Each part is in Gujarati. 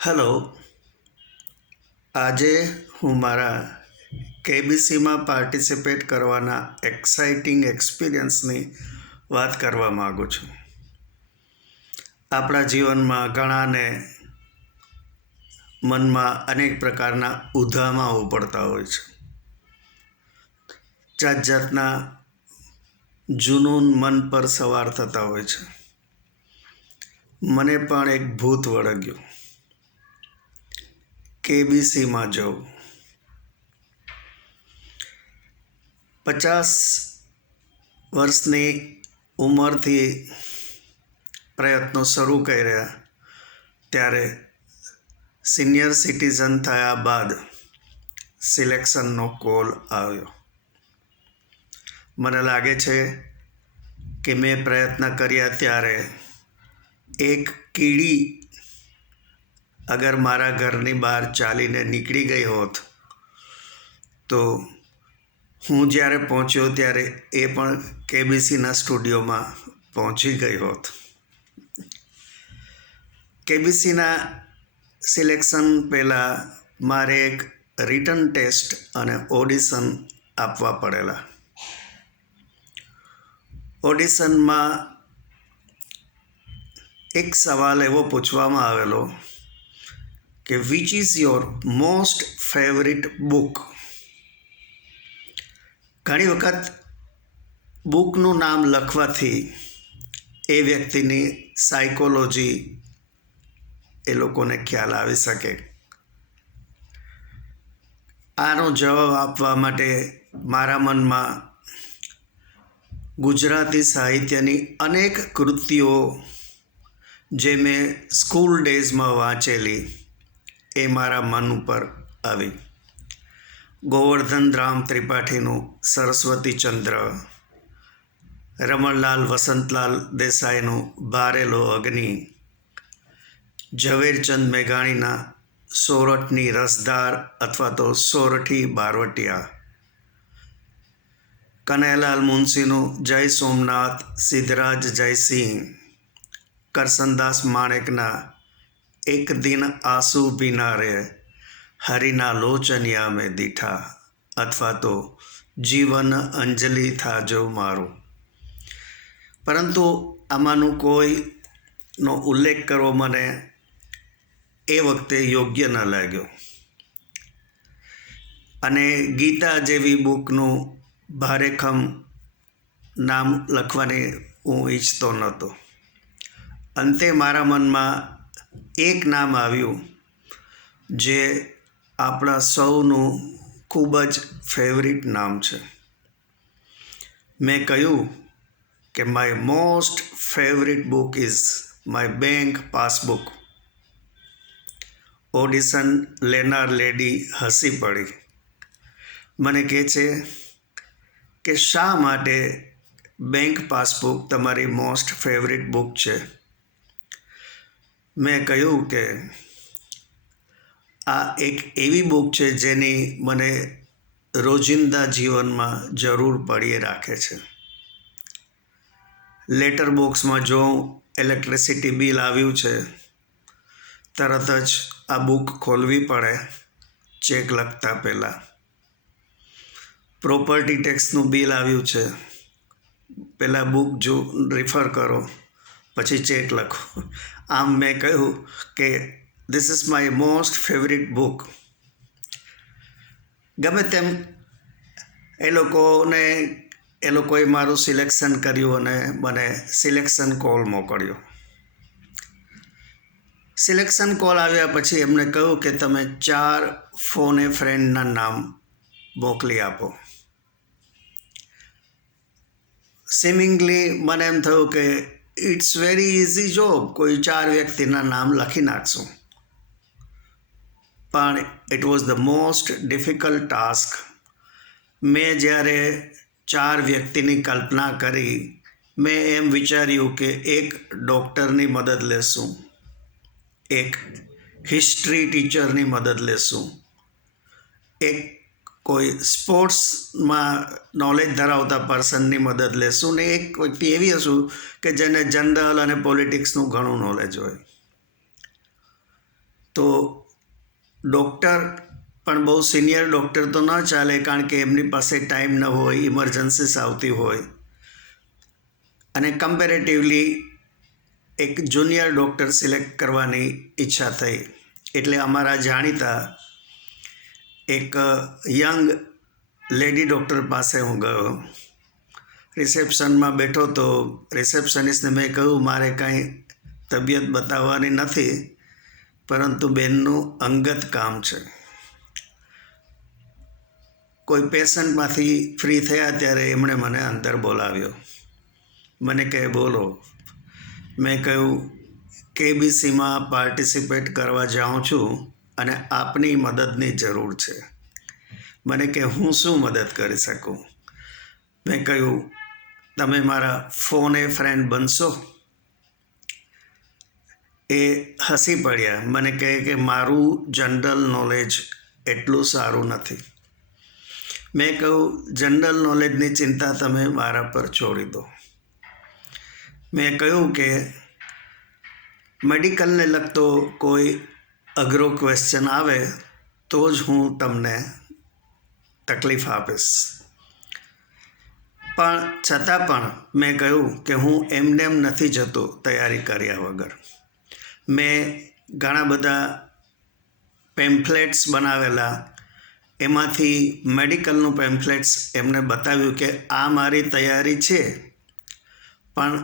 હેલો. આજે હું મારા કેબીસીમાં પાર્ટિસિપેટ કરવાના એક્સાઇટિંગ એક્સપિરિયન્સની વાત કરવા માગું છું. આપણા જીવનમાં ઘણાને મનમાં અનેક પ્રકારના ઉધામાં ઉપડતા હોય છે. જાત જાતના જુનૂન મન પર સવાર થતા હોય છે. મને પણ એક ભૂત વળગ્યું. કેબીસીમાં જવું. 50 વર્ષની ઉંમરથી પ્રયત્નો શરૂ કર્યા ત્યારે સિનિયર સિટીઝન થયા બાદ સિલેક્શનનો કોલ આવ્યો. મને લાગે છે કે મેં પ્રયત્ન કર્યા ત્યારે એક કીડી અગર મારા ઘરની બહાર ચાલીને નીકળી ગઈ હોત તો હું જ્યારે પહોંચ્યો ત્યારે એ પણ કેબીસીના સ્ટુડિયોમાં પહોંચી ગઈ હોત. કેબીસીના સિલેક્શન પહેલાં મારે એક રિટન ટેસ્ટ અને ઓડિશન આપવા પડેલા. ઓડિશનમાં એક સવાલ એવો પૂછવામાં આવેલો કે which is your most favourite book. ઘણી વખત બુકનું નામ લખવાથી એ વ્યક્તિની સાયકોલોજી એ લોકોને ખ્યાલ આવી શકે. આનો જવાબ આપવા માટે મારા મનમાં ગુજરાતી સાહિત્યની અનેક કૃતિઓ જે મેં સ્કૂલ ડેઝમાં વાંચેલી એ મારા મન ઉપર આવી. ગોવર્ધન રામ ત્રિપાઠીનું સરસ્વતીચંદ્ર, રમણલાલ વસંતલાલ દેસાઈનું બારેલો અગ્નિ, ઝવેરચંદ મેઘાણીના સોરઠની રસધાર અથવા તો સોરઠી બારવટિયા, કનૈયાલાલ મુનશીનું જય સોમનાથ, સિદ્ધરાજ જયસિંહ, કરસનદાસ માણેકના એક દિન આંસુ ભીના રે, હરિના લોચનિયા મેં દીઠા અથવા તો જીવન અંજલિ થાજો મારું. પરંતુ આમાંનું કોઈનો ઉલ્લેખ કરવો મને એ વખતે યોગ્ય ન લાગ્યો. અને ગીતા જેવી બુકનું ભારેખમ નામ લખવાની હું ઈચ્છતો નહોતો. અંતે મારા મનમાં એક નામ આવ્યું જે આપણા સૌનું ખૂબ જ ફેવરિટ નામ છે. મેં કહ્યું કે my most favourite book is my bank passbook. Audition લેનાર લેડી હસી પડી. મને કહે છે કે શા માટે બેંક પાસબુક તમારી મોસ્ટ ફેવરિટ બુક છે. મેં કહ્યું કે આ એક એવી બુક છે જેની મને રોજિંદા જીવનમાં જરૂર પડી રાખે છે. લેટર બોક્સમાં જો ઇલેક્ટ્રિસિટી બિલ આવ્યું છે તરત જ આ બુક ખોલવી પડે ચેક લખતા પહેલાં. પ્રોપર્ટી ટેક્સનું બિલ આવ્યું છે, પહેલાં બુક જો રિફર કરો પછી ચેક લખો. આમ મેં કહ્યું કે this is my most favourite book. ગમે તેમ એ લોકોએ મારું સિલેક્શન કર્યું અને મને સિલેક્શન કોલ મોકલ્યો. સિલેક્શન કોલ આવ્યા પછી એમણે કહ્યું કે તમે 4 ફોન એ ફ્રેન્ડના નામ મોકલી આપો. સિમિંગલી મને એમ થયું કે ઇટ્સ વેરી ઇઝી જોબ, કોઈ 4 વ્યક્તિના નામ લખી નાખશું. પણ it was the most difficult task. મેં જ્યારે 4 વ્યક્તિની કલ્પના કરી, મેં એમ વિચાર્યું કે એક ડૉક્ટરની મદદ લેશું, એક હિસ્ટ્રી ટીચરની મદદ લેશું, એક કોઈ સ્પોર્ટ્સમાં નોલેજ ધરાવતા પર્સનની મદદ લેશું ને એક વ્યક્તિ એવી હશું કે જેને જનરલ અને પોલિટિક્સનું ઘણું નોલેજ હોય. તો તો ડૉક્ટર પણ બહુ સિનિયર ડૉક્ટર તો ન ચાલે, કારણ કે એમની પાસે ટાઈમ ન હોય, ઇમરજન્સીસ આવતી હોય, અને કમ્પેરેટિવલી એક જુનિયર ડૉક્ટર સિલેક્ટ કરવાની ઈચ્છા થઈ. એટલે અમારા જાણીતા એક યંગ લેડી ડૉક્ટર પાસે હું ગયો. રિસેપ્શનમાં બેઠો તો રિસેપ્શનિસ્ટને મેં કહ્યું, મારે કાંઈ તબિયત બતાવવાની નથી, પરંતુ બેનનું અંગત કામ છે. કોઈ પેશન્ટમાંથી ફ્રી થયા ત્યારે એમણે મને અંદર બોલાવ્યો. મને કહે, બોલો. મેં કહ્યું, KBCમાં પાર્ટિસિપેટ કરવા જાઉં છું અને આપની મદદની જરૂર છે. મને કે હું શું મદદ કરી શકું? મેં કહ્યું, તમે મારા ફોન એ ફ્રેન્ડ બનશો? એ હસી પડ્યા. મને કહે કે મારું જનરલ નોલેજ એટલું સારું નથી. મેં કહ્યું, જનરલ નોલેજની ચિંતા તમે મારા પર છોડી દો. મેં કહ્યું કે મેડિકલને લગતો કોઈ અઘરો ક્વેશ્ચન આવે તો જ હું તમને તકલીફ આપીશ. પણ છતાં પણ મેં કહ્યું કે હું એમને એમ નથી જતો તૈયારી કર્યા વગર. મેં ઘણા બધા પેમ્ફલેટ્સ બનાવેલા, એમાંથી મેડિકલનું પેમ્ફલેટ્સ એમને બતાવ્યું કે આ મારી તૈયારી છે, પણ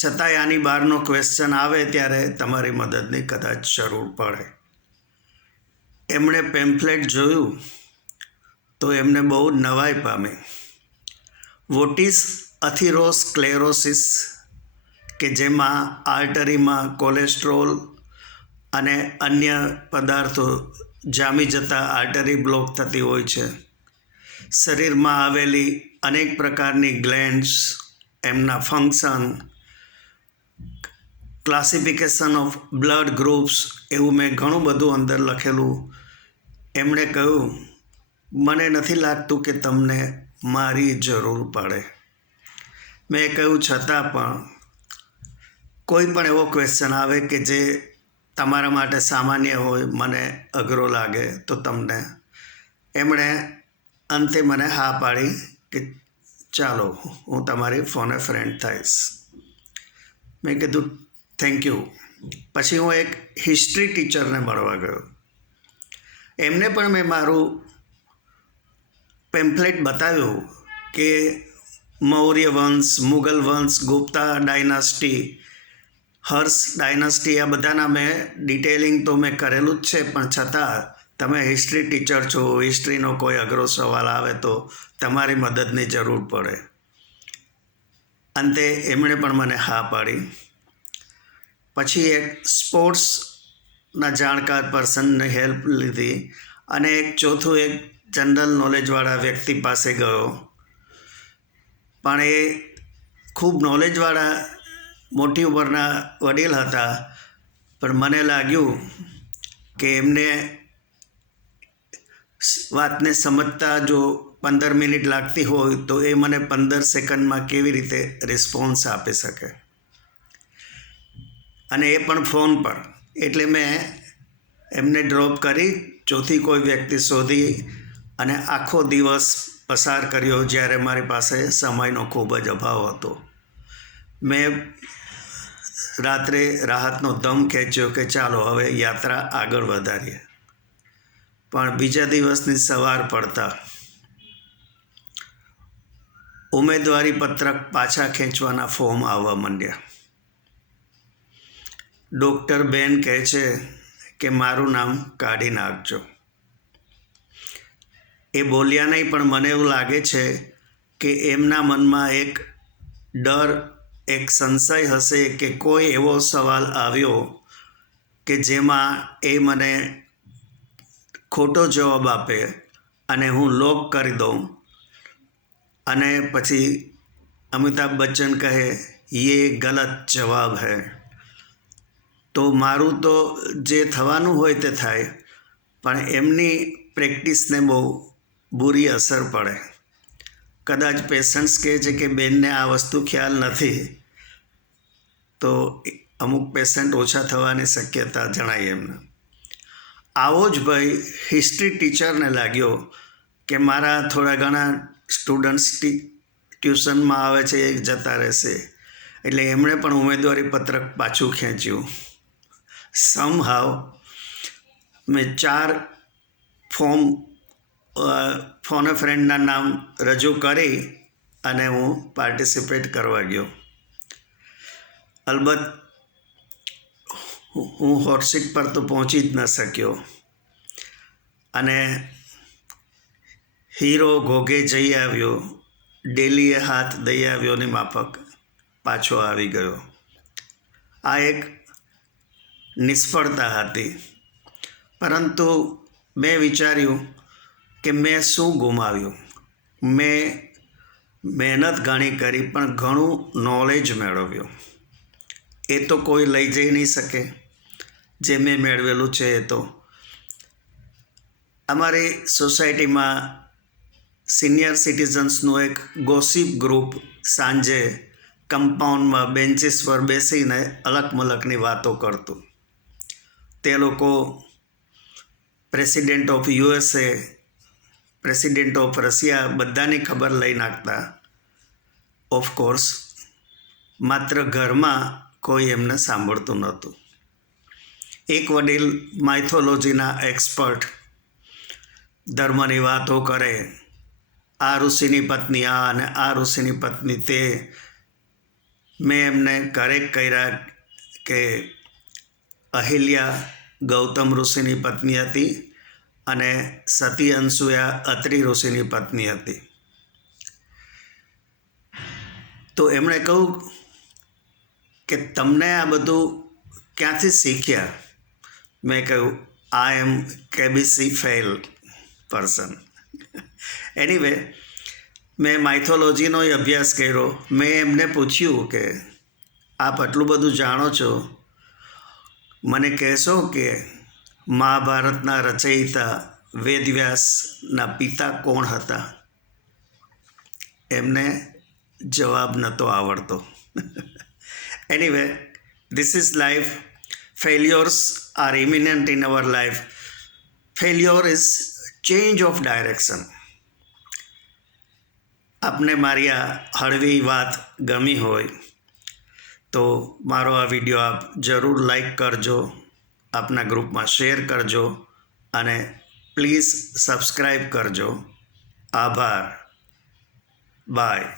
છતાંય આની બહારનો ક્વેશ્ચન આવે ત્યારે તમારી મદદની કદાચ જરૂર પડે. એમણે પેમ્ફલેટ જોયું તો એમને બહુ નવાઈ પામી. વોટ ઇઝ અથિરોસ્ક્લેરોસિસ, કે જેમાં આર્ટરીમાં કોલેસ્ટ્રોલ અને અન્ય પદાર્થો જામી જતાં આર્ટરી બ્લોક થતી હોય છે. શરીરમાં આવેલી અનેક પ્રકારની ગ્લેન્ડ્સ, એમના function, classification of blood groups, એવું મેં ઘણું બધું અંદર લખેલું. એમણે કહ્યું, મને નથી લાગતું કે તમને મારી જરૂર પડે. મેં કહ્યું, છતાં પણ કોઈ પણ એવો ક્વેશ્ચન આવે કે જે તમારા માટે સામાન્ય હોય, મને અઘરો લાગે તો તમને. એમણે અંતે મને હા પાડી કે ચાલો, હું તમારી ફોને ફ્રેન્ડ થઈશ. મેં કીધું થેન્ક યુ. પછી હું એક હિસ્ટ્રી ટીચરને મળવા ગયો. એમને પણ મેં મારું પેમ્ફલેટ બતાવ્યું કે મૌર્ય વંશ, મુગલ વંશ, ગુપ્તા ડાયનાસ્ટી, હર્ષ ડાયનાસ્ટી, આ બધાના મેં ડિટેલિંગ તો મેં કરેલું જ છે, પણ છતાં તમે હિસ્ટ્રી ટીચર છો, હિસ્ટ્રીનો કોઈ અઘરો સવાલ આવે તો તમારી મદદની જરૂર પડે. અંતે એમણે પણ મને હા પાડી. પછી એક સ્પોર્ટ્સના જાણકાર પર્સનની હેલ્પ લીધી અને એક ચોથું એક જનરલ નોલેજવાળા વ્યક્તિ પાસે ગયો. પણ એ ખૂબ નોલેજવાળા મોટી ઉંમરના વડીલ હતા, પણ મને લાગ્યું કે એમને વાતને સમજતા જો 15 મિનિટ લાગતી હોય તો એ મને 15 સેકન્ડમાં કેવી રીતે રિસ્પોન્સ આપી શકે, અને એ પણ ફોન પર. એટલે મેં એમને ડ્રોપ કરી, ચોથી કોઈ વ્યક્તિ શોધી અને આખો દિવસ પસાર કર્યો, જ્યારે મારી પાસે સમયનો ખૂબ જ અભાવ હતો. મેં રાત્રે રાહતનો દમ ખેંચ્યો કે ચાલો હવે યાત્રા આગળ વધારીએ. પણ બીજા દિવસની સવાર પડતા ઉમેદવારી પત્રક પાછા ખેંચવાના ફોર્મ આવવા માંડ્યા. ડૉક્ટર બેન કહે છે કે મારું નામ કાઢી નાખજો. એ બોલ્યા નહીં, પણ મને એવું લાગે છે કે એમના મનમાં એક ડર, એક સંશય હશે કે કોઈ એવો સવાલ આવ્યો કે જેમાં એ મને ખોટો જવાબ આપે અને હું લોક કરી દઉં, અને પછી અમિતાભ બચ્ચન કહે ये गलत जवाब है. તો મારું તો જે થવાનું હોય તે થાય, પણ એમની પ્રેક્ટિસને બહુ બુરી અસર પડે. કદાચ પેશન્ટ્સ કહે છે કે બેનને આ વસ્તુ ખ્યાલ નથી, તો અમુક પેશન્ટ ઓછા થવાની શક્યતા જણાય એમને. આવો જ ભાઈ હિસ્ટ્રી ટીચરને લાગ્યો કે મારા થોડા ઘણા સ્ટુડન્ટ્સ ટ્યુશનમાં આવે છે એ જતા રહેશે, એટલે એમણે પણ ઉમેદવારી પત્રક પાછું ખેંચ્યું. સમહાવ મેં 4 ફોન અ ફ્રેન્ડના નામ રજૂ કરી અને હું પાર્ટિસિપેટ કરવા ગયો. અલબત્ત હું હોટ સીટ પર તો પહોંચી જ ન શક્યો અને હીરો ઘોઘે જઈ આવ્યો, ડેલીએ હાથ દઈ આવ્યોની માફક પાછો આવી ગયો. આ એક નિષ્ફળતા હતી, પરંતુ મેં વિચાર્યું કે મેં શું ગુમાવ્યું. મેં મહેનત ઘણી કરી પણ ઘણું નોલેજ મેળવ્યું. એ તો કોઈ લઈ જઈ નહીં શકે જે મેં મેળવેલું છે. એ તો અમારી સોસાયટીમાં સિનિયર સિટીઝન્સનું એક ગોસિપ ગ્રુપ સાંજે કમ્પાઉન્ડમાં બેન્ચીસ પર બેસીને અલગ મલકની વાતો કરતું. તે લોકો president of USA, president of Russia બધાની ખબર લઈ નાખતા. ઓફકોર્સ માત્ર ઘરમાં કોઈ એમને સાંભળતું નહોતું. એક વડીલ માઇથોલોજીના એક્સપર્ટ ધર્મની વાતો કરે, આ ઋષિની પત્ની આ અને આ ઋષિની પત્ની તે. મેં એમને કરેક્ટ કર્યા કે અહિલ્યા ગૌતમ ઋષિની પત્ની હતી અને સતી અનસૂયા અત્રિ ઋષિની પત્ની હતી. તો એમણે કહ્યું કે તમને આ બધું ક્યાંથી શીખ્યા? મેં કહ્યું આઈ એમ KBC ફેલ પર્સન. એનીવે મેં માઇથોલોજીનો અભ્યાસ કર્યો. મેં એમને પૂછ્યું કે આપ આટલું બધું જાણો છો, મને કહેશો કે મહાભારતના રચયિતા વેદવ્યાસના પિતા કોણ હતા? એમને જવાબ નહોતો આવડતો. Anyway this is life. Failures are imminent in our life. Failure is change of direction. આપને મારી આ હળવી વાત ગમી હોય તો મારો આ વિડીયો આપ જરૂર લાઈક કરજો, આપના ગ્રુપમાં શેર કરજો અને પ્લીઝ સબસ્ક્રાઈબ કરજો. આભાર. બાય.